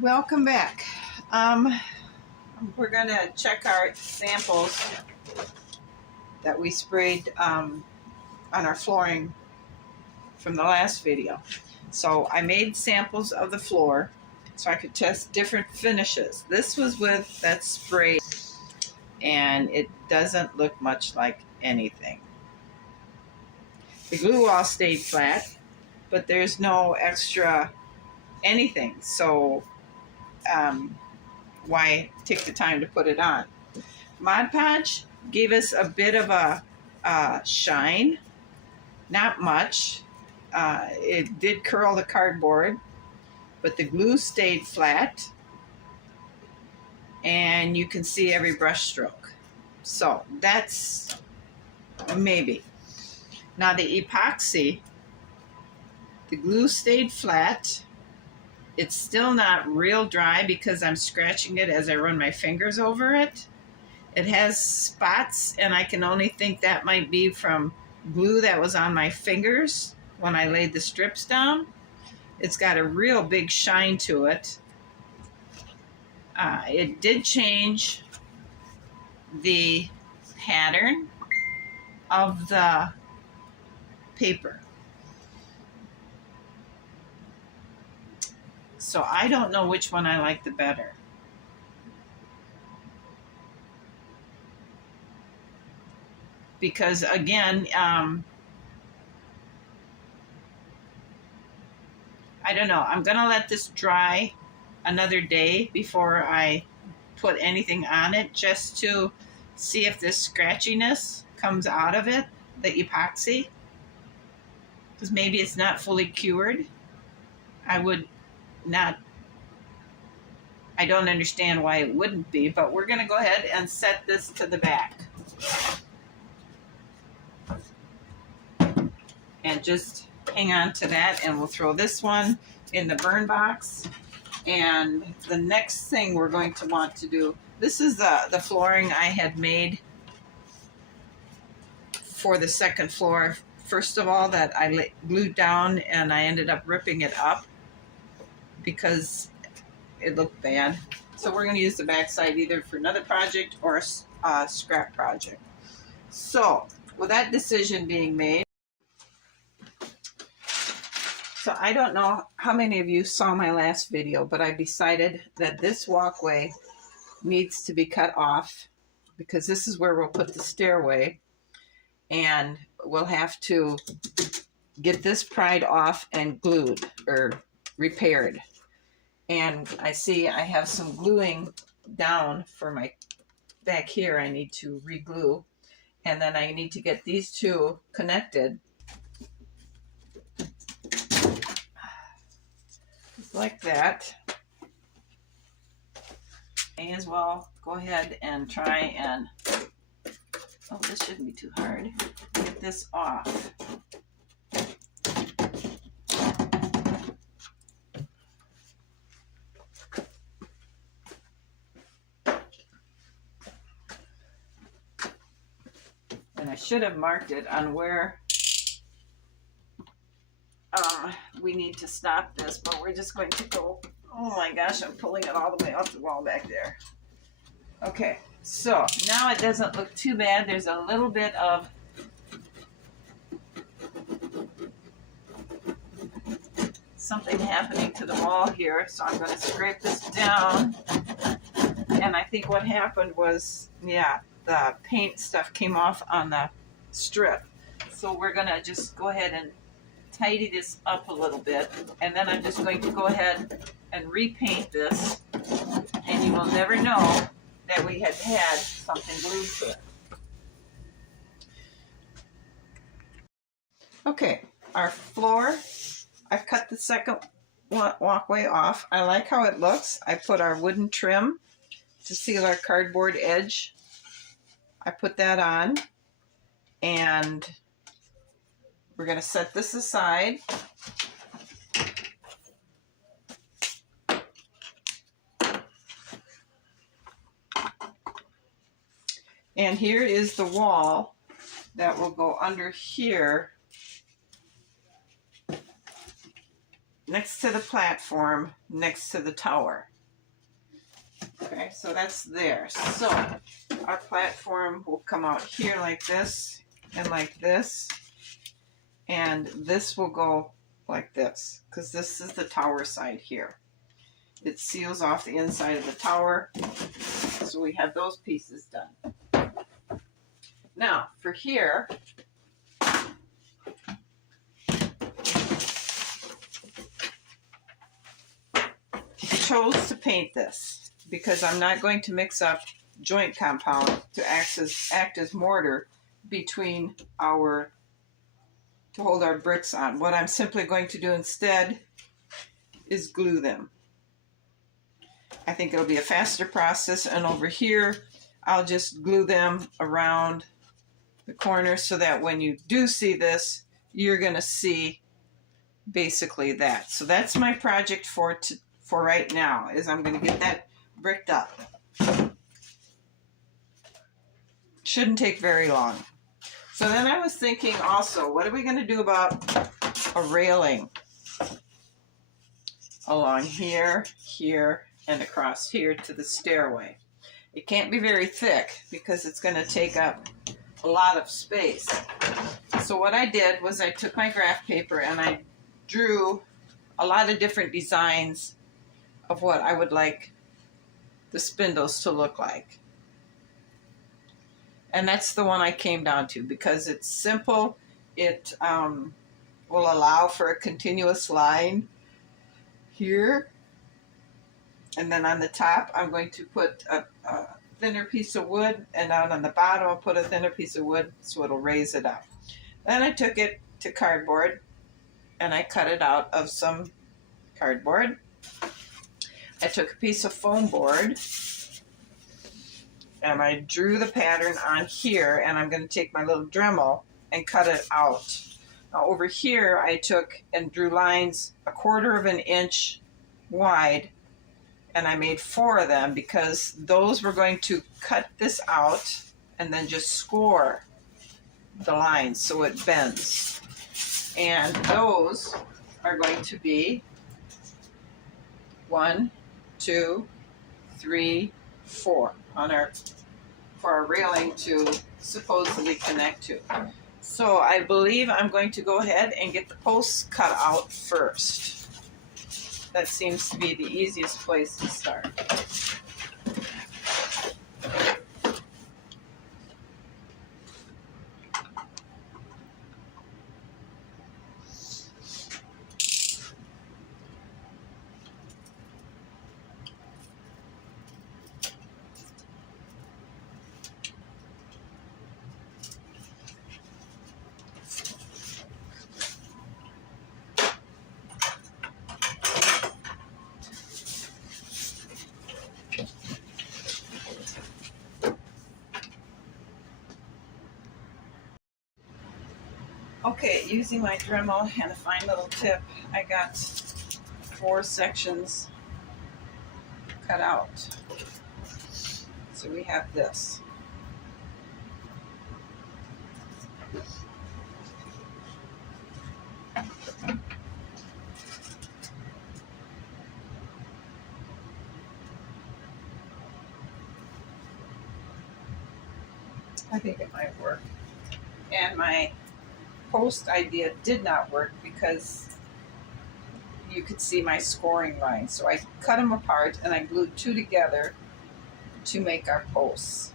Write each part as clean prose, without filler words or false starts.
Welcome back. We're going to check our samples that we sprayed on our flooring from the last video. So I made samples of the floor so I could test different finishes. This was with that spray, and it doesn't look much like anything. The glue all stayed flat, but there's no extra anything. So why take the time to put it on? Mod Podge gave us a bit of a shine, not much. It did curl the cardboard, but the glue stayed flat, and you can see every brush stroke. So that's maybe. Now the epoxy, the glue stayed flat. It's still not real dry because I'm scratching it as I run my fingers over it. It has spots, and I can only think that might be from glue that was on my fingers when I laid the strips down. It's got a real big shine to it. It did change the pattern of the paper. So I don't know which one I like the better. Because again, I don't know. I'm going to let this dry another day before I put anything on it, just to see if this scratchiness comes out of it, the epoxy. Because maybe it's not fully cured. I don't understand why it wouldn't be, but we're going to go ahead and set this to the back. And just hang on to that, and we'll throw this one in the burn box. And the next thing we're going to want to do, this is the flooring I had made for the second floor. First of all, that I glued down, and I ended up ripping it up because it looked bad. So we're going to use the backside either for another project or a scrap project. So with that decision being made, so I don't know how many of you saw my last video, but I decided that this walkway needs to be cut off because this is where we'll put the stairway, and we'll have to get this pried off and glued or repaired. And I see I have some gluing down for my back here. I need to re-glue, and then I need to get these two connected like that. May as well go ahead and try and, oh, this shouldn't be too hard, get this off. And I should have marked it on where we need to stop this, but we're just going to go, oh my gosh, I'm pulling it all the way off the wall back there. Okay, so now it doesn't look too bad. There's a little bit of something happening to the wall here, so I'm going to scrape this down. And I think what happened was, yeah, the paint stuff came off on the strip. So we're going to just go ahead and tidy this up a little bit, and then I'm just going to go ahead and repaint this, and you will never know that we had something glued to it. Okay, our floor, I've cut the second walkway off. I like how it looks. I put our wooden trim to seal our cardboard edge. I put that on, and we're going to set this aside. And here is the wall that will go under here next to the platform, next to the tower. Okay, so that's there. So our platform will come out here like this and like this. And this will go like this, because this is the tower side here. It seals off the inside of the tower. So we have those pieces done. Now, for here, I chose to paint this because I'm not going to mix up joint compound to act as mortar between our, to hold our bricks on. What I'm simply going to do instead is glue them. I think it'll be a faster process, and over here I'll just glue them around the corner so that when you do see this, you're going to see basically that. So that's my project for right now, is I'm going to get that bricked up. Shouldn't take very long. So then I was thinking also, what are we going to do about a railing along here, here, and across here to the stairway? It can't be very thick because it's going to take up a lot of space. So what I did was I took my graph paper and I drew a lot of different designs of what I would like the spindles to look like. And that's the one I came down to because it's simple. It will allow for a continuous line here. And then on the top, I'm going to put a thinner piece of wood, and down on the bottom, I'll put a thinner piece of wood so it'll raise it up. Then I took it to cardboard, and I cut it out of some cardboard. I took a piece of foam board, and I drew the pattern on here, and I'm going to take my little Dremel and cut it out. Now over here, I took and drew lines 1/4 of an inch wide, and I made 4 of them because those were going to cut this out and then just score the lines so it bends. And those are going to be 1, 2, 3, 4 on for our railing to supposedly connect to. So I believe I'm going to go ahead and get the posts cut out first. That seems to be the easiest place to start. Okay, using my Dremel and a fine little tip, I got 4 sections cut out. So we have this. I think it might work. And my post idea did not work because you could see my scoring line. So I cut them apart and I glued 2 together to make our posts.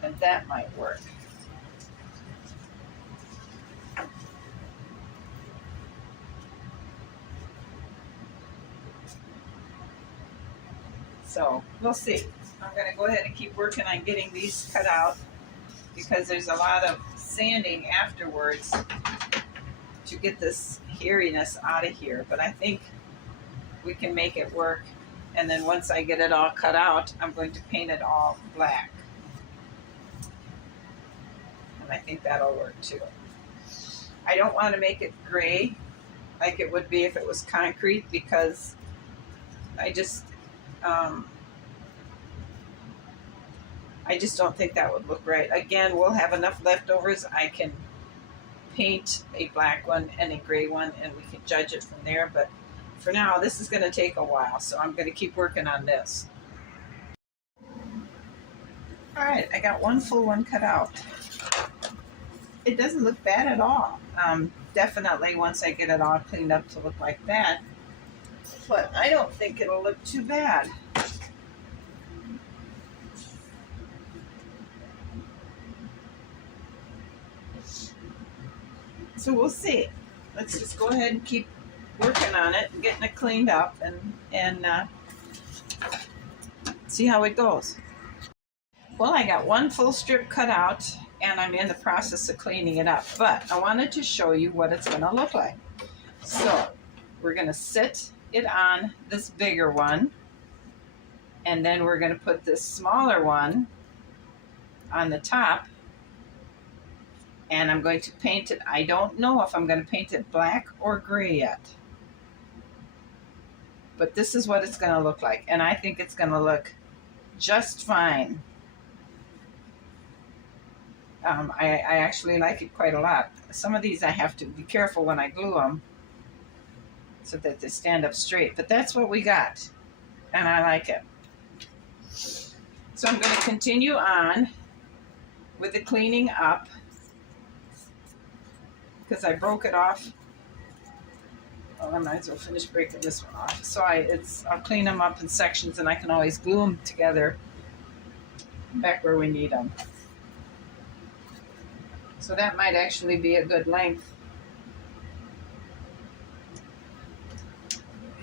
And that might work. So we'll see. I'm going to go ahead and keep working on getting these cut out because there's a lot of sanding afterwards to get this hairiness out of here. But I think we can make it work. And then once I get it all cut out, I'm going to paint it all black. And I think that'll work too. I don't want to make it gray like it would be if it was concrete because I just don't think that would look right. Again, we'll have enough leftovers. I can paint a black one and a gray one, and we can judge it from there. But for now, this is going to take a while, so I'm going to keep working on this. All right, I got one full one cut out. It doesn't look bad at all. Definitely once I get it all cleaned up to look like that, but I don't think it'll look too bad. So we'll see. Let's just go ahead and keep working on it and getting it cleaned up and see how it goes. Well, I got one full strip cut out and I'm in the process of cleaning it up, but I wanted to show you what it's going to look like. So we're going to sit it on this bigger one, and then we're going to put this smaller one on the top, and I'm going to paint it. I don't know if I'm going to paint it black or gray yet, but this is what it's going to look like, and I think it's going to look just fine. I actually like it quite a lot. Some of these I have to be careful when I glue them so that they stand up straight, but that's what we got, and I like it. So I'm going to continue on with the cleaning up because I broke it off. Well, I might as well finish breaking this one off. So I'll clean them up in sections, and I can always glue them together back where we need them. So that might actually be a good length.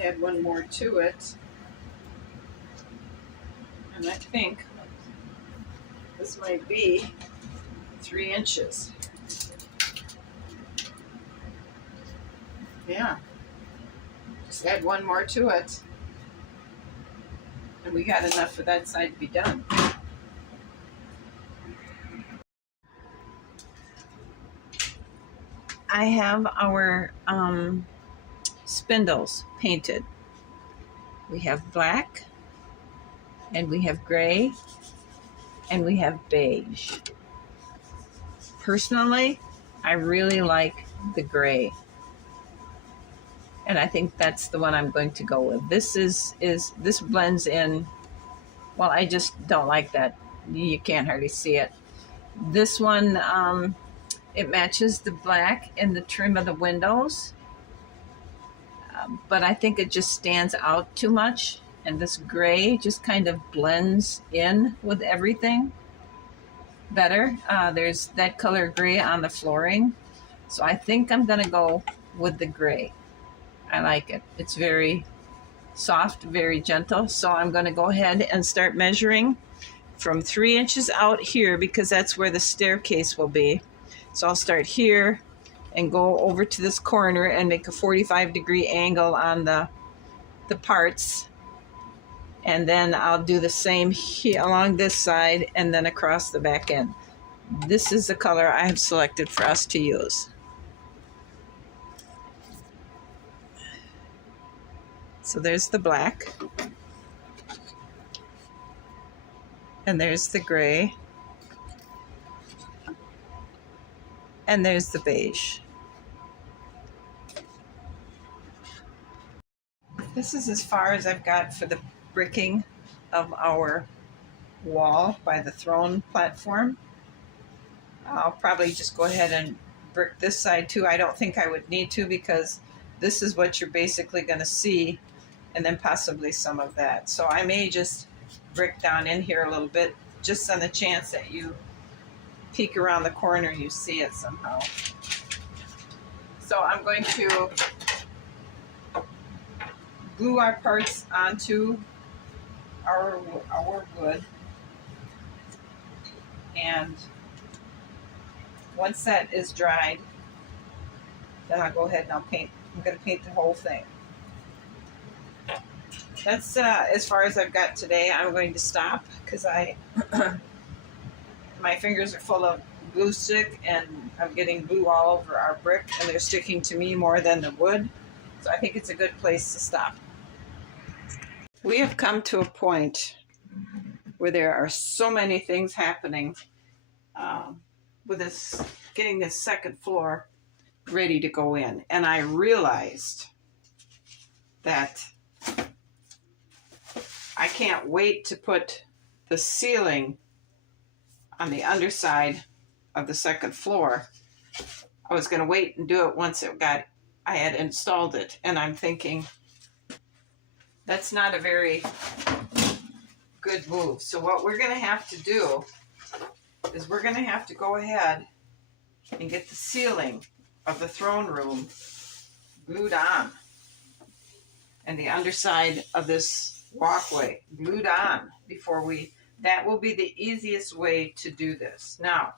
Add one more to it. And I think this might be 3 inches. Yeah. Just add one more to it. And we got enough for that side to be done. I have our spindles painted. We have black, and we have gray, and we have beige. Personally, I really like the gray, and I think that's the one I'm going to go with. This blends in. Well, I just don't like that. You can't hardly see it. This one, it matches the black in the trim of the windows, but I think it just stands out too much, and this gray just kind of blends in with everything better. There's that color gray on the flooring, so I think I'm going to go with the gray. I like it. It's very soft, very gentle, so I'm going to go ahead and start measuring from 3 inches out here because that's where the staircase will be. So I'll start here and go over to this corner and make a 45-degree angle on the parts. And then I'll do the same here along this side and then across the back end. This is the color I have selected for us to use. So there's the black. And there's the gray. And there's the beige. This is as far as I've got for the bricking of our wall by the throne platform. I'll probably just go ahead and brick this side too. I don't think I would need to because this is what you're basically going to see, and then possibly some of that. So I may just brick down in here a little bit just on the chance that you peek around the corner, you see it somehow. So I'm going to glue our parts onto our wood, and once that is dried, then I'll go ahead and I'll paint. I'm going to paint the whole thing. That's as far as I've got today. I'm going to stop because my fingers are full of glue stick and I'm getting glue all over our brick and they're sticking to me more than the wood. So I think it's a good place to stop. We have come to a point where there are so many things happening with this, getting this second floor ready to go in. And I realized that I can't wait to put the ceiling on the underside of the second floor. I was going to wait and do it once I had installed it. And I'm thinking, that's not a very good move. So what we're going to have to do is we're going to have to go ahead and get the ceiling of the throne room glued on, and the underside of this walkway glued on before that will be the easiest way to do this. Now,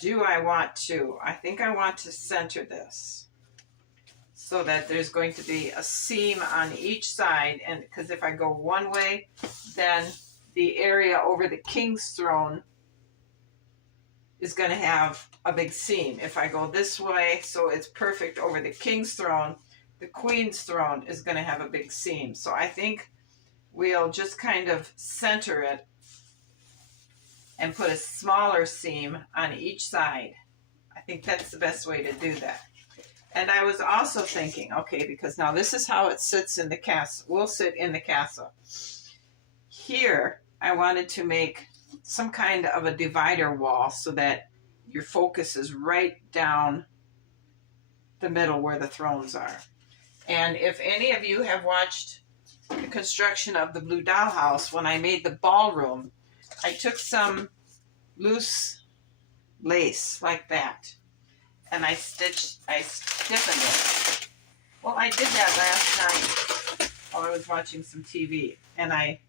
I think I want to center this so that there's going to be a seam on each side, and because if I go one way, then the area over the king's throne is going to have a big seam. If I go this way, so it's perfect over the king's throne, the queen's throne is going to have a big seam. So I think we'll just kind of center it and put a smaller seam on each side. I think that's the best way to do that. And I was also thinking, okay, because now this is how it sits in the castle. Will sit in the castle. Here, I wanted to make some kind of a divider wall so that your focus is right down the middle where the thrones are. And if any of you have watched the construction of the Blue Doll House, when I made the ballroom, I took some loose lace like that, and I stiffened it. Well, I did that last night while I was watching some TV, and I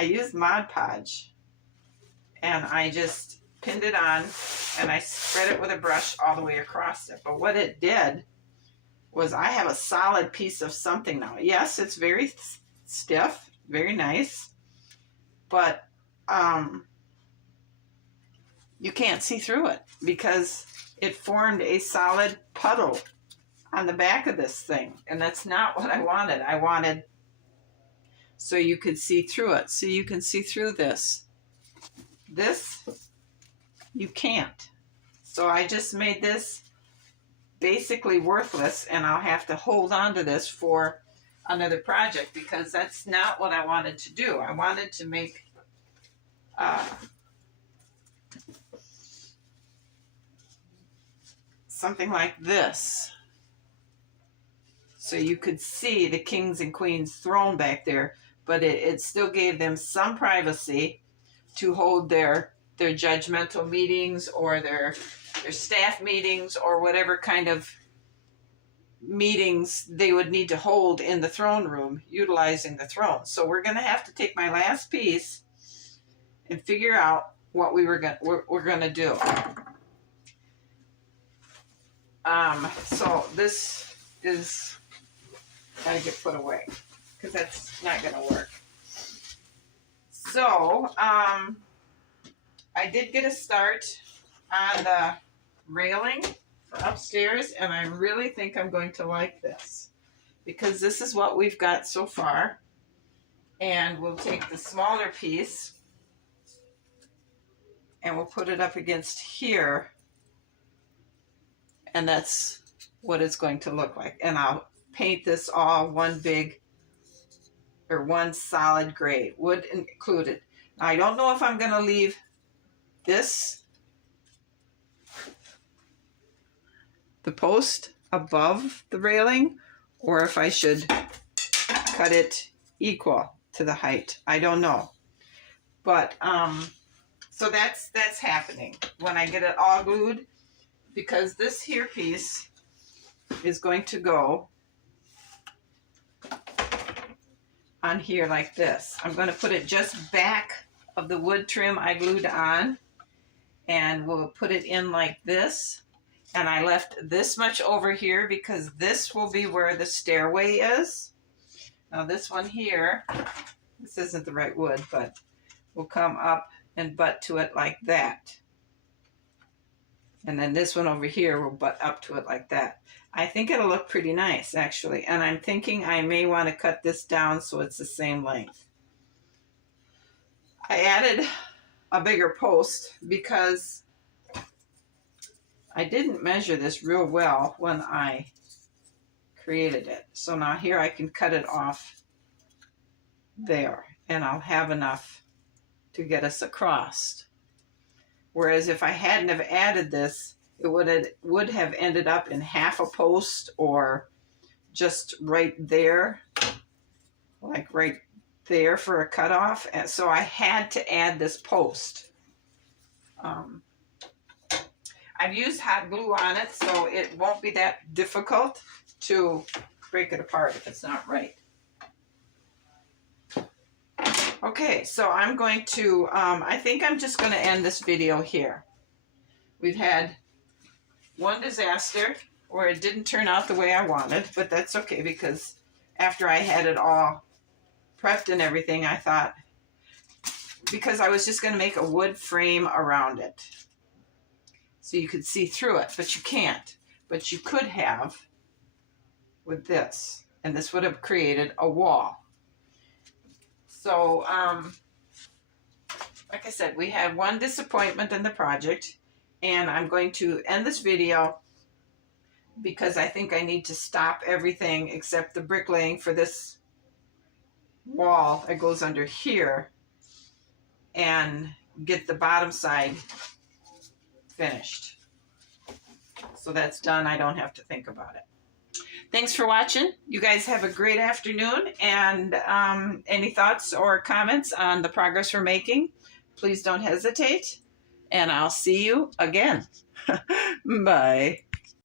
used Mod Podge, and I just pinned it on, and I spread it with a brush all the way across it. But what it did was I have a solid piece of something now. Yes, it's very stiff, very nice, but you can't see through it because it formed a solid puddle on the back of this thing, and that's not what I wanted. I wanted so you could see through it. So you can see through this. This, you can't. So I just made this basically worthless, and I'll have to hold on to this for another project because that's not what I wanted to do. I wanted to make something like this, so you could see the king's and queen's throne back there, but it still gave them some privacy to hold their judgmental meetings or their staff meetings or whatever kind of meetings they would need to hold in the throne room utilizing the throne. So we're going to have to take my last piece and figure out what we're going to do. So this is got to get put away because that's not going to work. So I did get a start on the railing for upstairs, and I really think I'm going to like this because this is what we've got so far. And we'll take the smaller piece and we'll put it up against here, and that's what it's going to look like. And I'll paint this all one solid gray, wood included. Now, I don't know if I'm going to leave this, the post above the railing, or if I should cut it equal to the height. I don't know. But so that's happening when I get it all glued, because this here piece is going to go on here like this. I'm going to put it just back of the wood trim I glued on, and we'll put it in like this. And I left this much over here because this will be where the stairway is. Now this one here, this isn't the right wood, but will come up and butt to it like that. And then this one over here will butt up to it like that. I think it'll look pretty nice, actually. And I'm thinking I may want to cut this down so it's the same length. I added a bigger post because I didn't measure this real well when I created it. So now here I can cut it off there, and I'll have enough to get us across. Whereas if I hadn't have added this, it would have ended up in half a post or just right there, like right there for a cutoff. And so I had to add this post. I've used hot glue on it, so it won't be that difficult to break it apart if it's not right. Okay, so I'm going to, I think I'm just going to end this video here. We've had one disaster where it didn't turn out the way I wanted, but that's okay, because after I had it all prepped and everything, I thought, because I was just going to make a wood frame around it so you could see through it, but you can't. But you could have with this, and this would have created a wall. So, like I said, we had one disappointment in the project, and I'm going to end this video because I think I need to stop everything except the bricklaying for this wall that goes under here and get the bottom side finished. So that's done. I don't have to think about it. Thanks for watching. You guys have a great afternoon, and any thoughts or comments on the progress we're making, please don't hesitate, and I'll see you again. Bye.